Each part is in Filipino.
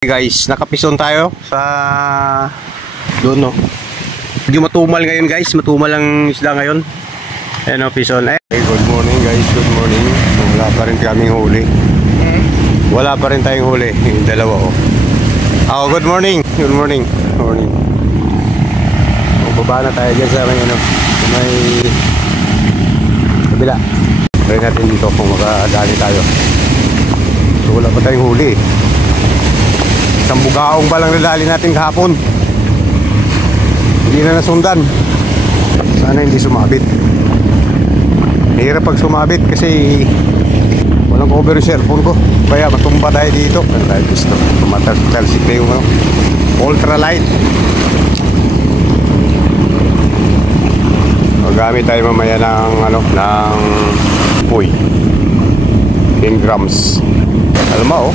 Guys, nakapison tayo sa doon, no. Medyo matumal ngayon, guys. Matumal ang isda ngayon. Ayan, no, pison. Good morning, guys. Good morning. Wala pa rin kaming huli. Wala pa rin tayong huli. Yung dalawa, oh. Good morning. Good morning. Good morning. Baba na tayo dyan sa may, ano, may kabila. Try natin dito kung makadali tayo. So, wala pa tayong huli. Isang bugaong pa lang nadali natin kahapon. Hindi na nasundan. Sana hindi sumabit. Hirap pag sumabit kasi walang cover yung cellphone ko. Kaya matumba tayo dito. Ano tayo gusto? Tumatalsik na yung ultralight. Magamit tayo mamaya ng ng puy 10 grams. Alam mo, oh.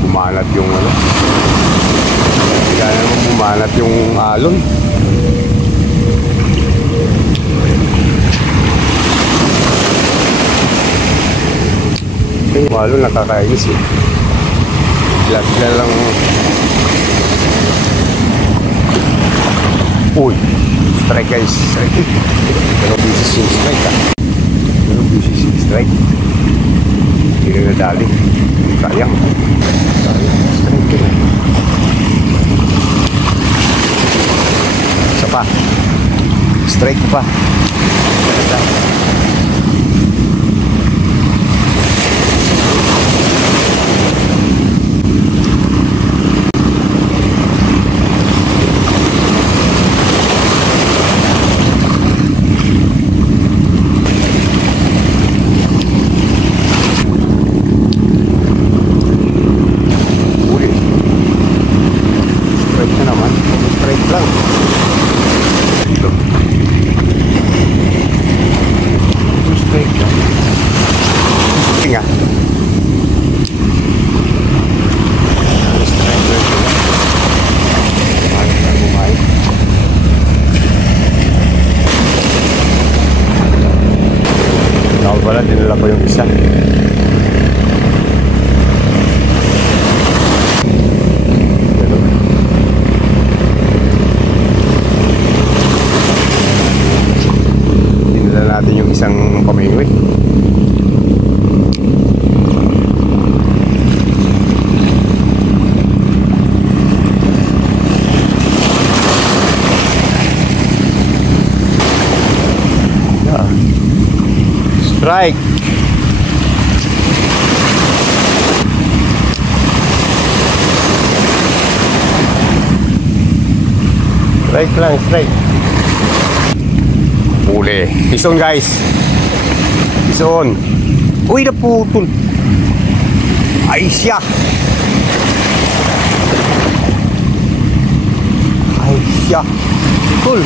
Bumanat yung bumanat yung alon. Yung alon nakakainis eh. Sila lang. Uy, strike guys, strike. Pero busy yung strike ah. Pero busy yung strike. Hindi na nadali. Sayang. Strike yun. Isa pa. Strike pa. Wala, dinala ko yung isa. Dinala natin yung isang pamingwi. Strike. Strike lang, strike. Huli. Pison guys. Pison. Uy, naputol. Ay siya. Ay siya. Cool.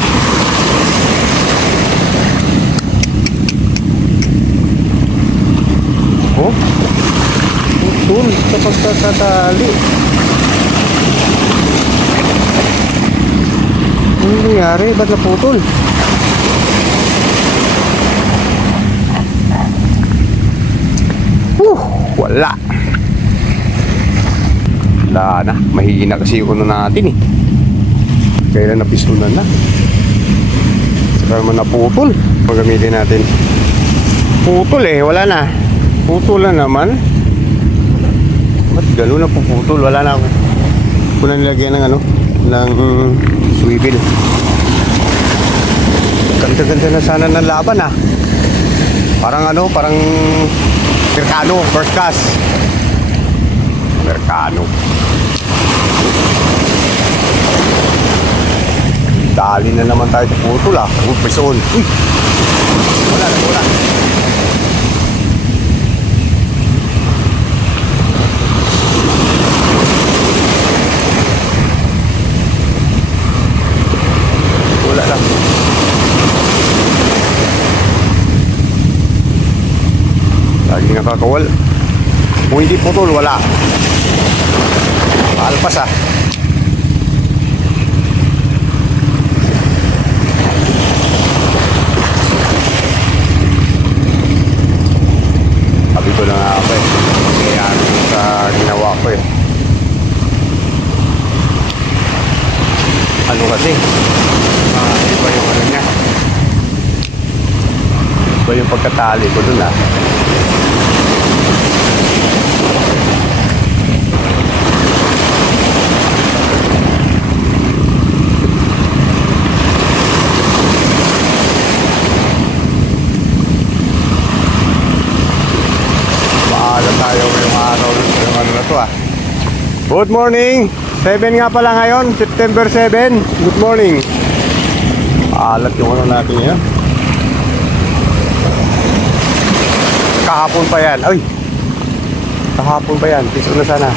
Oh, putol sa pagkakatali. Ano nangyari? Ba't naputol? Wala. Wala na. Mahihina kasi yung uno natin eh. Kailan napisunan na. Saka naman naputol. Pagamitin natin. Putol eh. Wala na. Putol na naman. Ba't gano'n na puputol? Wala na ako. Kung na nilagyan ng ng swivel. Ganda-ganda na sana ng laban ah. Parang parang Mercano, first class. Mercano. Dali na naman tayo sa putol ah. Pison. Uy! Wala. Lagi nakakawal. Kung hindi putol, wala. Alpas ah. yung pagkatali ko dun ah. Maalat tayo ngayong araw yung ano na to ah. Good morning! 7 nga pala ngayon, September 7. Good morning! Maalat yung ano natin yan. Kahapon pa yan. Ay! Kahapon pa yan. Piso na sana.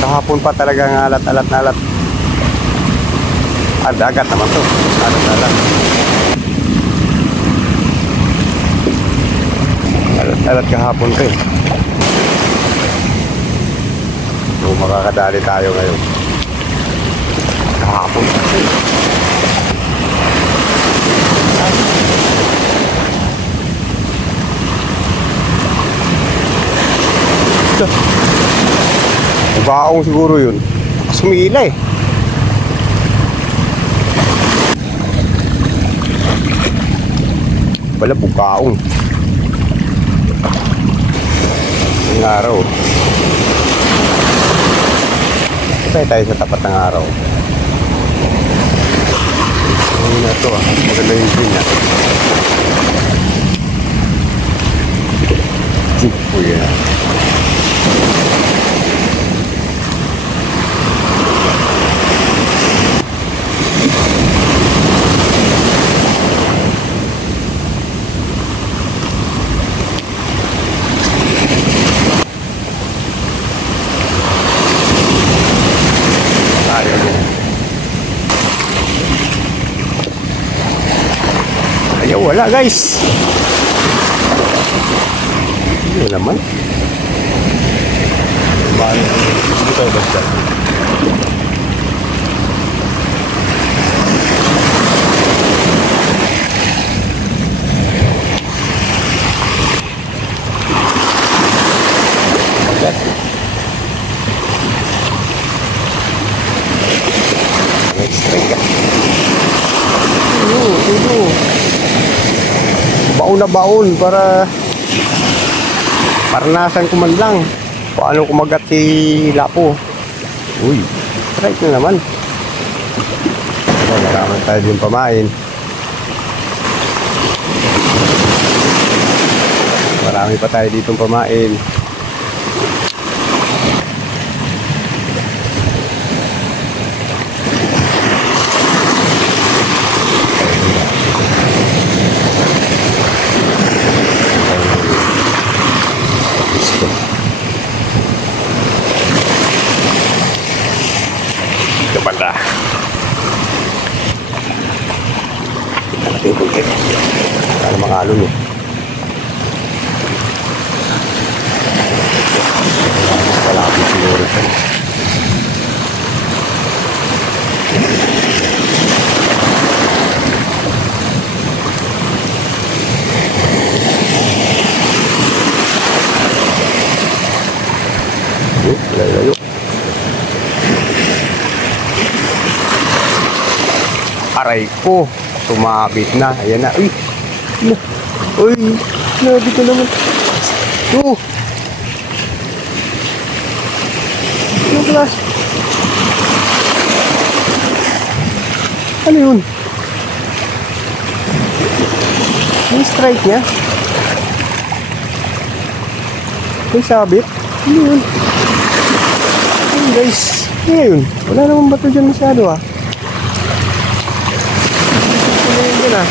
Kahapon pa talagang alat-alat na alat. Dagat naman to. Alat-alat. Alat kahapon pa eh. So makakadali tayo ngayon. Kahapon pa eh. Baong siguro yun. Sumila eh. Wala bukaong. Ang araw. Tayo sa tapat ng araw. Ano na ito ah. Maganda yung green na. Oh yeah. Ayaw, wala guys. Ano naman? Mahal. Hindi tayo basta. Next strike ka. Ito. Baon na baon para paranasan ko man lang paano kumagat si Lapo. Uy, strike na naman. Marami tayo din pamain. Marami pa tayo ditong pamain. Banda. Kita natin yung bukit. Para makalon eh. Malapit siguro siya. Layo-layo. Aray ko, tumabit na. Ayan na. Uy, uy, nabi ko naman. Oh, ano class? Ano yun? Yung strike niya? Yung sabit? Ano yun? Ayun guys, ano yun? Wala naman bato dyan masyado ah. Na.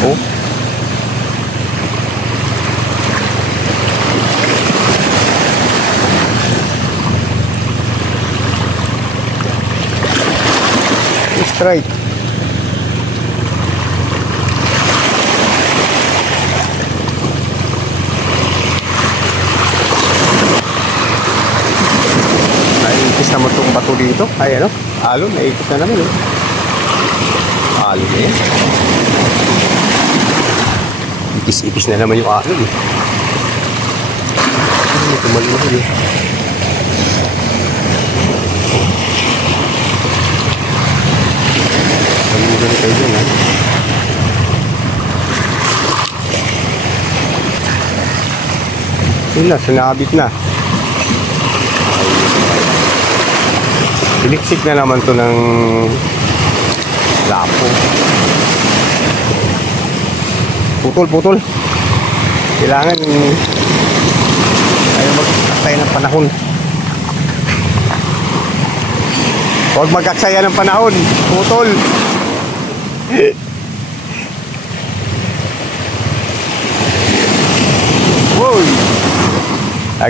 Oh. Strike. Naikis naman itong bato dito. Ay ano? Alon, naikis na naman eh. Alon eh. Ipis-ipis na naman yung alon eh. May tumaluhod eh. Talugan kayo dyan ha. Yun na, sinabit na. Siliksik na naman to ng lapo. Putol. Kailangan ayaw mag-aksaya ng panahon. Huwag mag-aksaya ng panahon. Putol. Woy!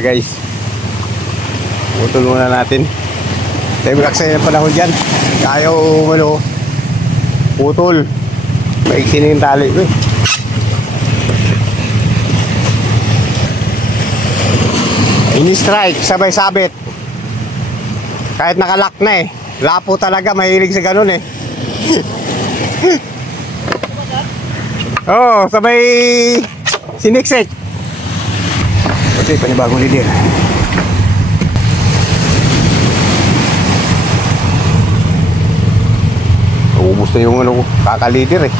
Guys, putol muna natin. Tayo mag-aksaya ng panahon dyan. Ayaw putol. Maiksi na yung tali eh. Ini-strike, sabay sabit. Kahit nakalock na eh. Lapo talaga, mahilig sa ganun eh. Oh, sabay siniksik. Okay, panibagong lidir. Ubus na yung kakalidir eh.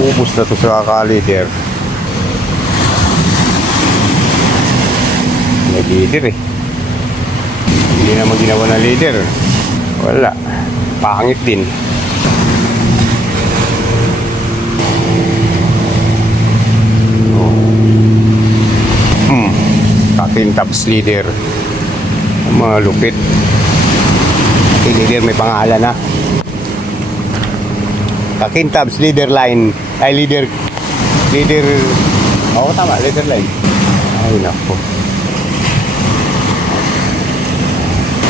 Ubus na to sa kakalider. May leader eh. Hindi naman ginawa na leader. Wala. Pangit din. Kakintabs leader. Mga lupit. Leader may pangalan na. Kakintabs leader line. Ay leader. Oo tama, leader line. Ay nako.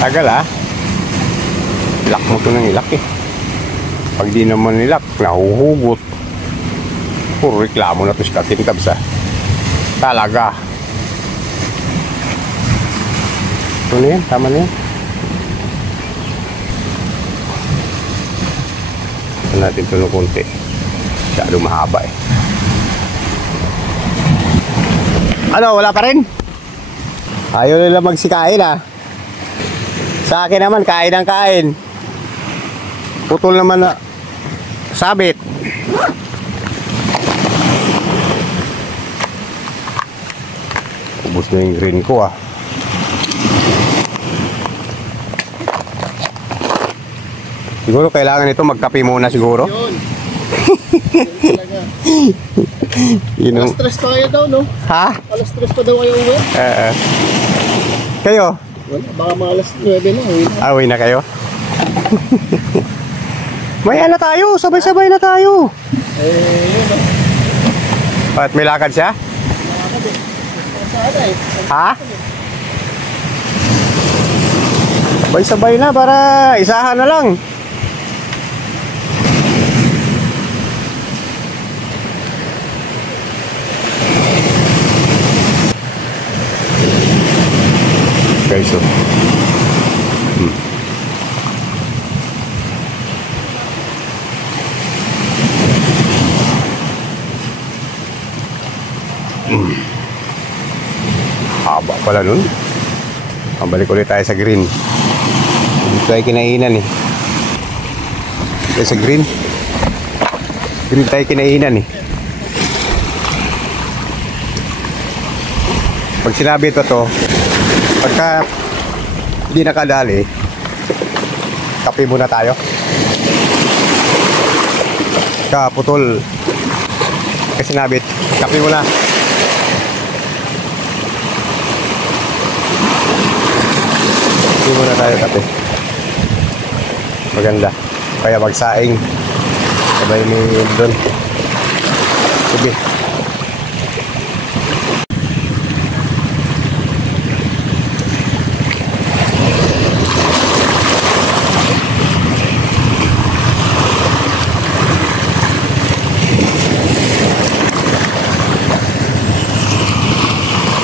Tagal ah. Ilak mo to ng ilak eh. Pag di naman ilak, nahuhugot. Puro reklamo na to si Kakintabs ah. Talaga. Ito na yan, tama na yan. Ito natin ito ng konti. Masyado mahaba eh. Ano, wala pa rin? Ayaw nila magsikain ah. Sa akin naman, kain ang kain. Putol naman na sabit. Ubus na yung green ko ah. Siguro kailangan ito magkape muna siguro. Yun. Alas 3 pa kayo daw, no? Ha? Alas 3 pa daw kayo uwi? Kayo? Wala, baka mga alas 9 na. Uwi na kayo? Maya na tayo, sabay-sabay na tayo. Yun no? At may lakad siya? Lakad eh. Sana eh. Ha? Sabay-sabay na para isahan na lang. Okay, so haba pala nun. Balik ulit tayo sa green. Dito ay kinainan eh. Dito sa green. Green tayo kinainan eh. Pag sinabi ito to, pagka hindi nakadali, kape muna tayo. Kaputol. Kasi nabit, kape muna. Kape muna tayo, kape. Maganda. Kaya magsaing. Sabay ni doon. Sige.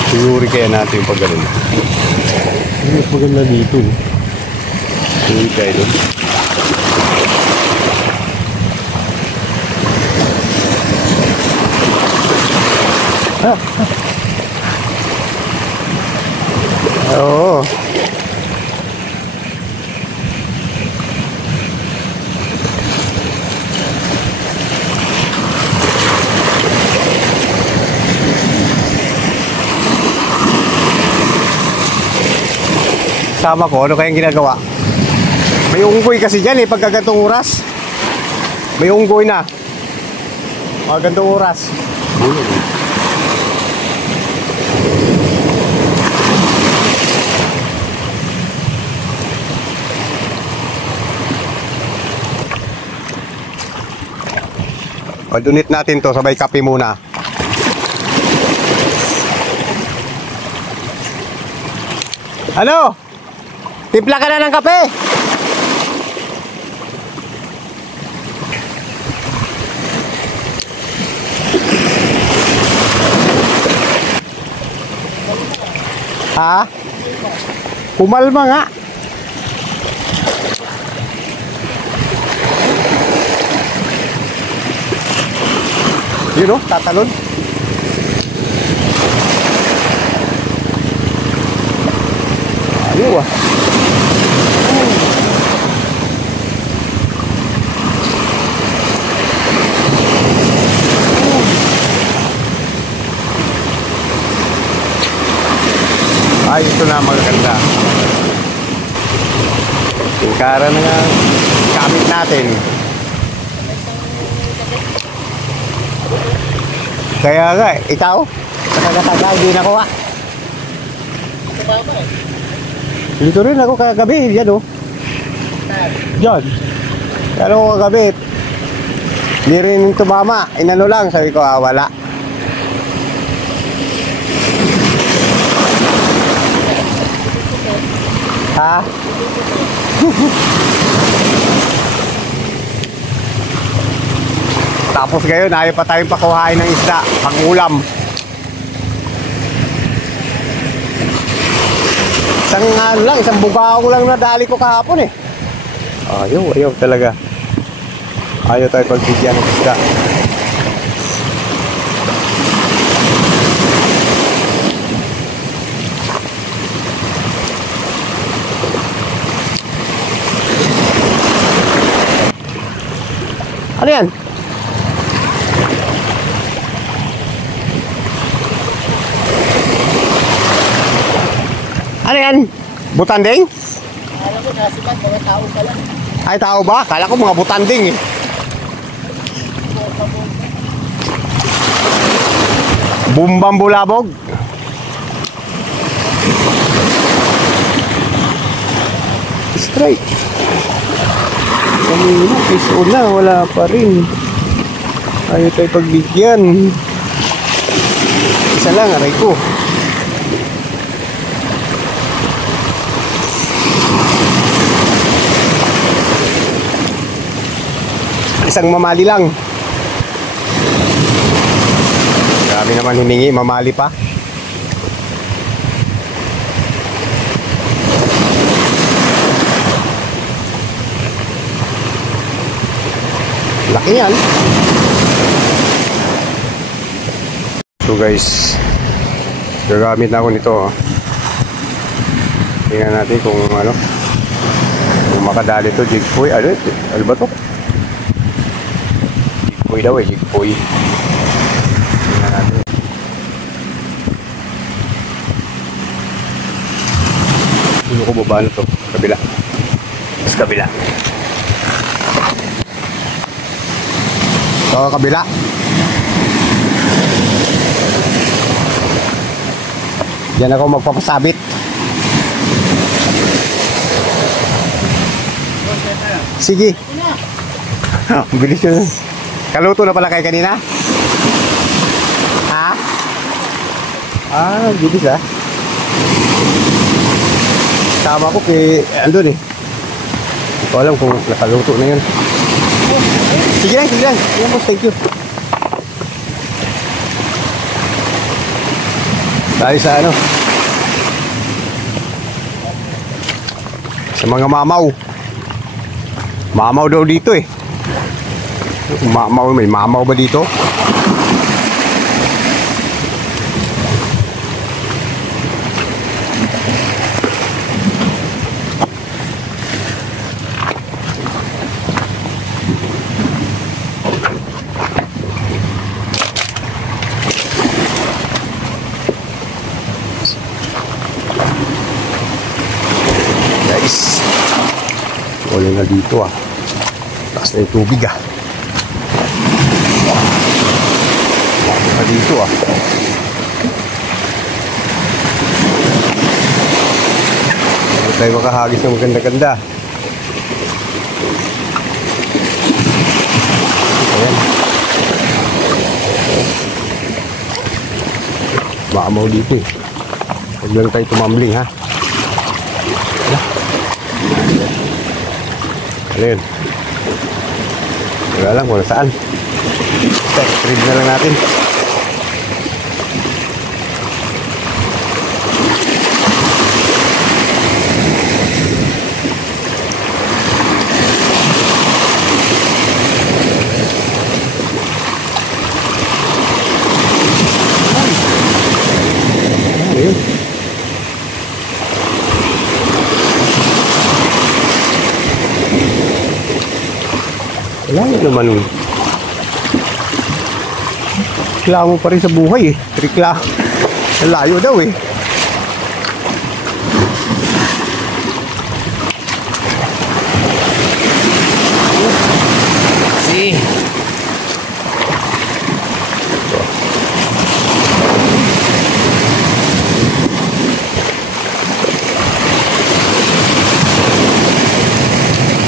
Siguri kaya natin yung paggaling. Mas maganda dito. Siguri kaya doon. Oo. Sama ko, ano kayang ginagawa? May unggoy kasi dyan eh, pagka gantong oras. May unggoy na. Pagka gantong oras. Padunit natin to, sabay kape muna. Ano? Timpla ka na ng kape. Ha? Kumalma nga. Yun o, tatalon. Ayaw ah. Ay, ito na maganda. Tingkara na nga gamit natin. Kaya nga, ikaw? Nakagataga, hindi nakuha. Tumama eh. Dito rin ako kagabi, yan o. Diyan. Yan ako kagabi. Hindi rin tumama. Inano lang, sabi ko, wala. Ha? Tapos ngayon, ayaw pa tayong pakuhain ng isda, pang-ulam. Isang ano lang, isang bugao lang nadali ko kahapon eh. Ayaw talaga. Ayaw tayo pagbigyan ng isda. Ano yan? Ano yan? Butanding? Alam mo, nasipat, mga tao pala. Ay, tao ba? Kala ko mga butanding eh. Bumbang bulabog. Straight. Kanina, piso na, wala pa rin. Ayaw tayo pagbigyan. Isa lang, aray ko. Isang mamali lang. Grabe naman humingi, mamali pa. Laki yan. So guys, gagamit na ako nito. Tingnan natin kung ano, kung makadali to. Jigpoy, ano ba to? Jigpoy daw eh, jigpoy. Tingnan natin. Ano ko baba na to? Kabila. Mas kabila. So, kabila. Diyan ako magpapasabit. Sige. Bilis yun. Kaluto na pala kayo kanina? Ha? Ah, gibis ah. Tama ko kay andun eh. Hindi ko alam kung nakaluto na yun. Sige lang, sige lang. Yan boss, thank you. Tayo sa ano? Sa mga mamaw. Mamaw daw dito eh. Mamaw, may mamaw ba dito? Guys, wala na dito ah. Taas na yung tubig ah. Wala na dito ah. Hindi tayo makahagis ng maganda-ganda. Ayan. Maamaw dito eh. Huwag lang tayo tumambling ha. Alin? Wala lang kung saan. Trade na lang natin. Ayun. Wala na naman. Reklamo pa rin sa buhay eh. Reklamo. Layo daw eh. Si.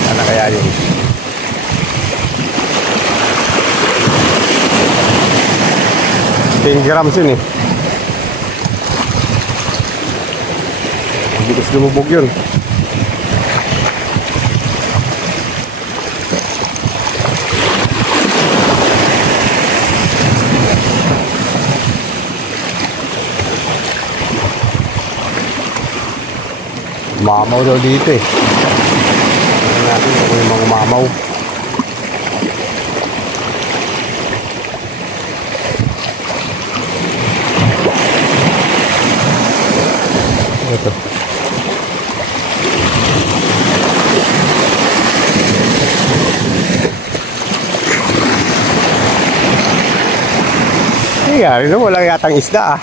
Sana kaya yun. 10 grams yun eh. Hindi kasi lumubog yun. Mamaw daw dito eh. Tignan natin kung may mga mamaw. Ito. Nangyari na, wala yatang isda ah.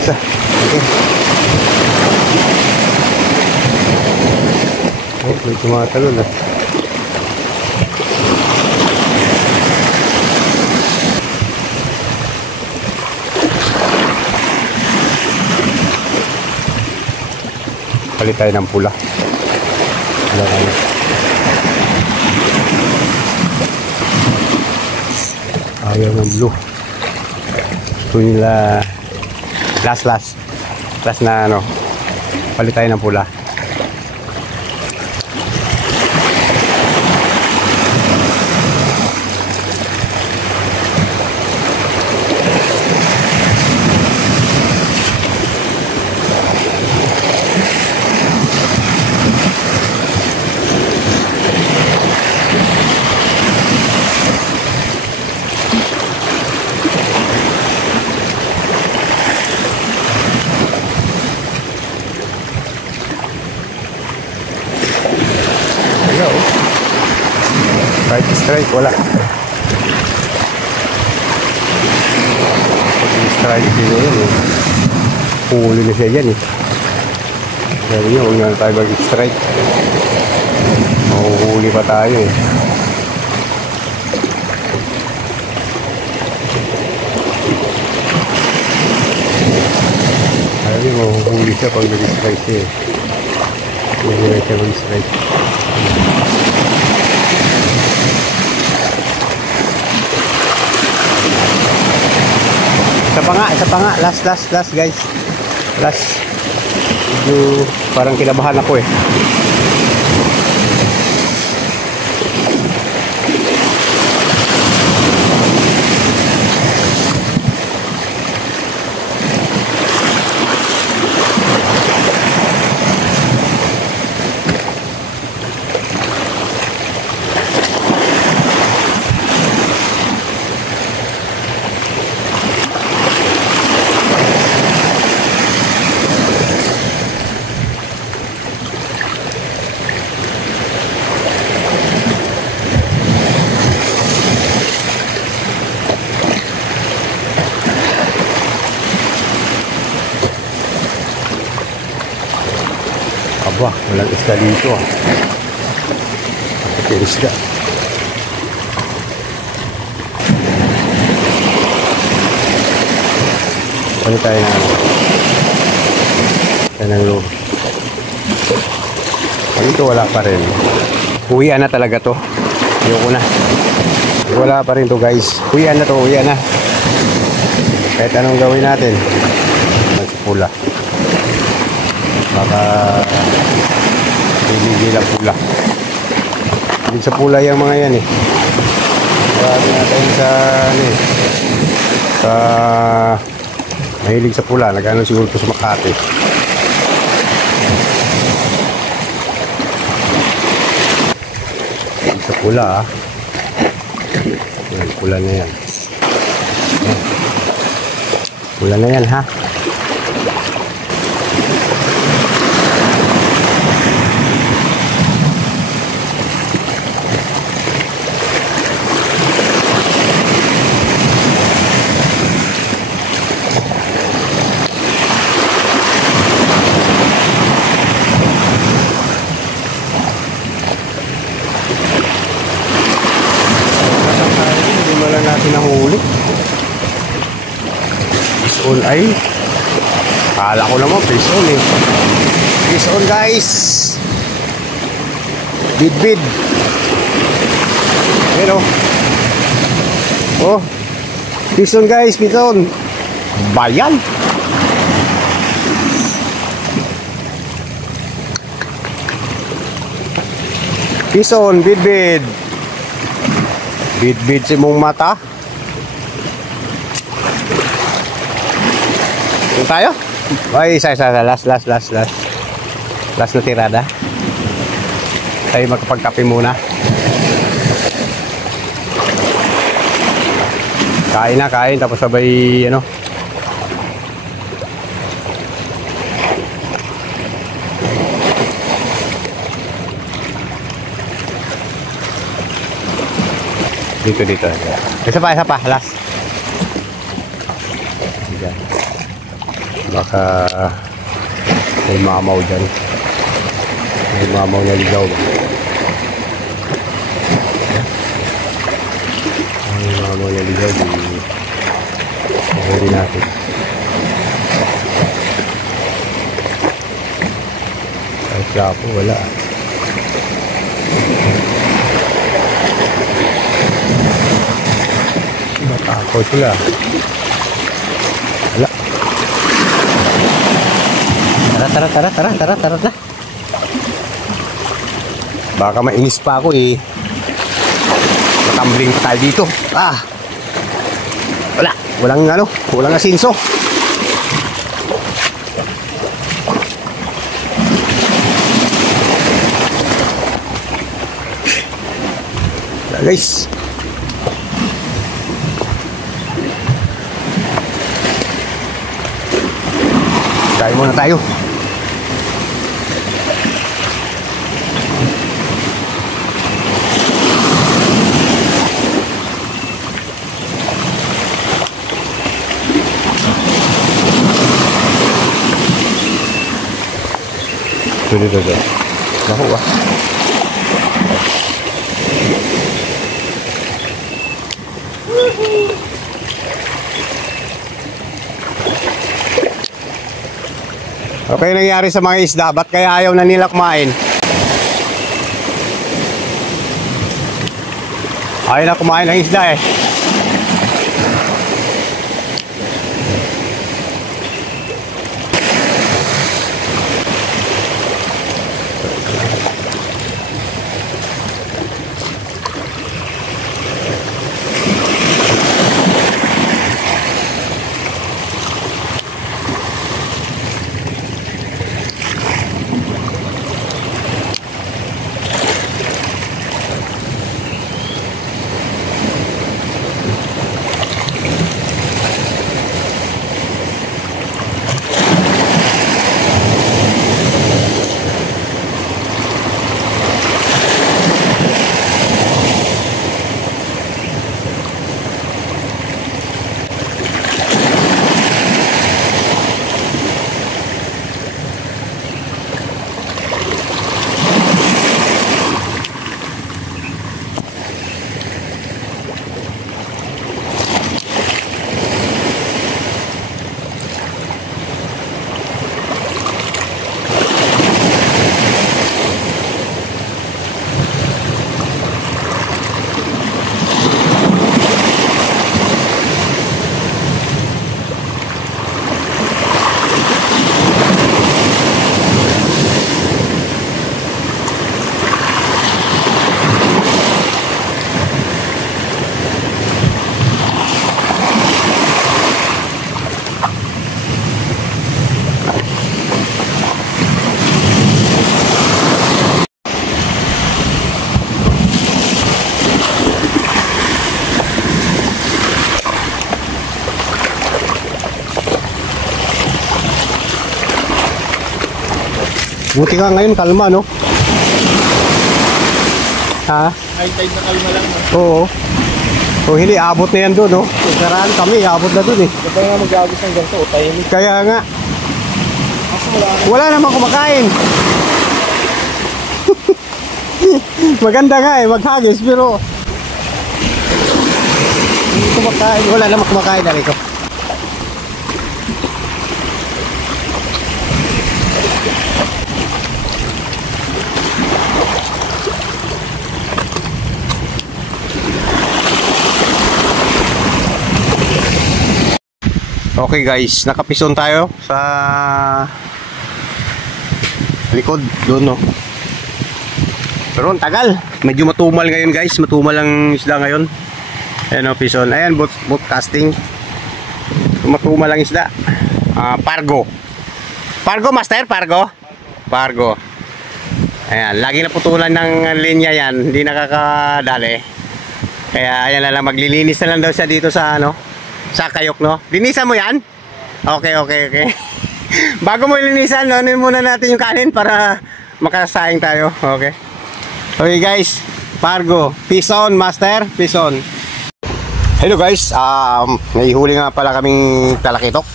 Isa. Okay. Oh, may tumatalon ah. Palit tayo ng pula. Wala tayo. Ayaw ng blue. Ito nila last na ano, palit tayo ng pula. strike, wala. Strike din yun eh. Huli na siya dyan eh. Sabi niya, huwag na tayo mag-strike. Mahuhuli pa tayo eh. Sabi niya, mahuhuli siya pag nag-strike siya eh. Hindi na siya mag-strike. Isa pa nga, last guys. Last. Medyo parang kinabahan ako eh. Aba, walang isda dito ah. Ito yung isda. Ano tayo na ano? Tayo ng loob. Dito wala pa rin. Uwian na talaga to. Ayoko na. Wala pa rin to guys. Uwian na to, uwian na. Kahit anong gawin natin. Pula. Baka hindi lang pula. Hindi sa pula yung mga yan eh. Marami natin sa ano eh. Sa mahilig sa pula. Nagano siguro ito sa Makati. Sa pula ah. Yan, pula na yan. Pula na yan ha. Natin nahuli. Fish on ay. Kala ko naman fish on eh. Fish on guys. Bid. Pero. Oh. Fish on guys, fish on. Bayan. Fish on, bid. Bid si mong mata. Yung tayo? Ay, isa. Last na tirada. Tayo magpagkape muna. Kain. Tapos sabay, ano. Dito. Isa pa, last. Diyan. Baka may mamaw dyan. May mamaw na ligaw ba? May mamaw na ligaw. Hindi natin. Ay, klapo, wala. Matakot sila. Wala. Tara. Baka mainis pa ako eh. Matambling pa tayo dito. Walang asinso. Guys. Kain muna tayo. Pwede ka dyan. Naku ah. Okay, nangyari sa mga isda? Ba't kaya ayaw na nila kumain? Ayaw na kumain ng isda eh. Buti ka ngayon, kalma, no? Ha? High tide na kalma lang. Oo. So, hindi, abot na yan doon, no? Karaan kami, abot na doon, eh. Ito nga mag-agos ng ganito, o tahimik. Kaya nga, Kaso wala ka. wala namang kumakain. Maganda nga, eh, maghagis, pero hindi kumakain, wala namang kumakain na rito. Okay guys, nakapison tayo sa likod doon, no. Pero ang tagal, medyo matumal ngayon guys, matumal ang isda ngayon. Ayan o, pison. Ayan, boat casting. Matumal ang isda. Pargo. Pargo master, pargo. Pargo. Ayan, lagi naputulan ng linya yan, hindi nakakadali. Kaya ayan na lang, maglilinis na lang daw siya dito sa ano, sa kayok, no? Linisan mo yan? Okay. Bago mo linisan, ano muna natin yung kanin para makasaing tayo. Okay. Okay guys, Pargo, pison master, pison. Hello guys, naihuli nga pala kaming talakitok.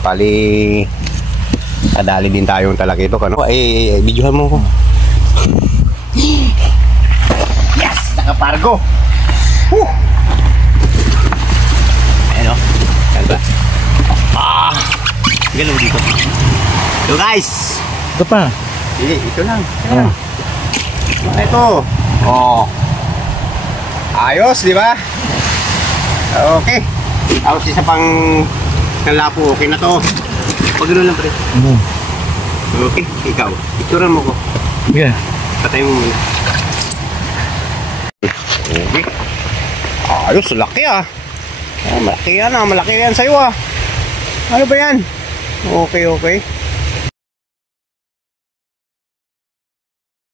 Pali kadali din tayong talakitok, ano? Videohan mo ko. Yes, naka-Pargo. Ayan o, yan ba? Galaw dito. Ito guys. Ito pa. Ito lang. Ito. Oh. Ayos, di ba? Okay. Tapos isa pang nalapo. Okay na to. Pagano lang pre. Okay, ikaw. Ituran mo ko. Yeah. Patay mo muna. Okay. Ayos, laki ah. Malaki yan ah. Malaki yan sa'yo ah. Ano ba yan? Okay.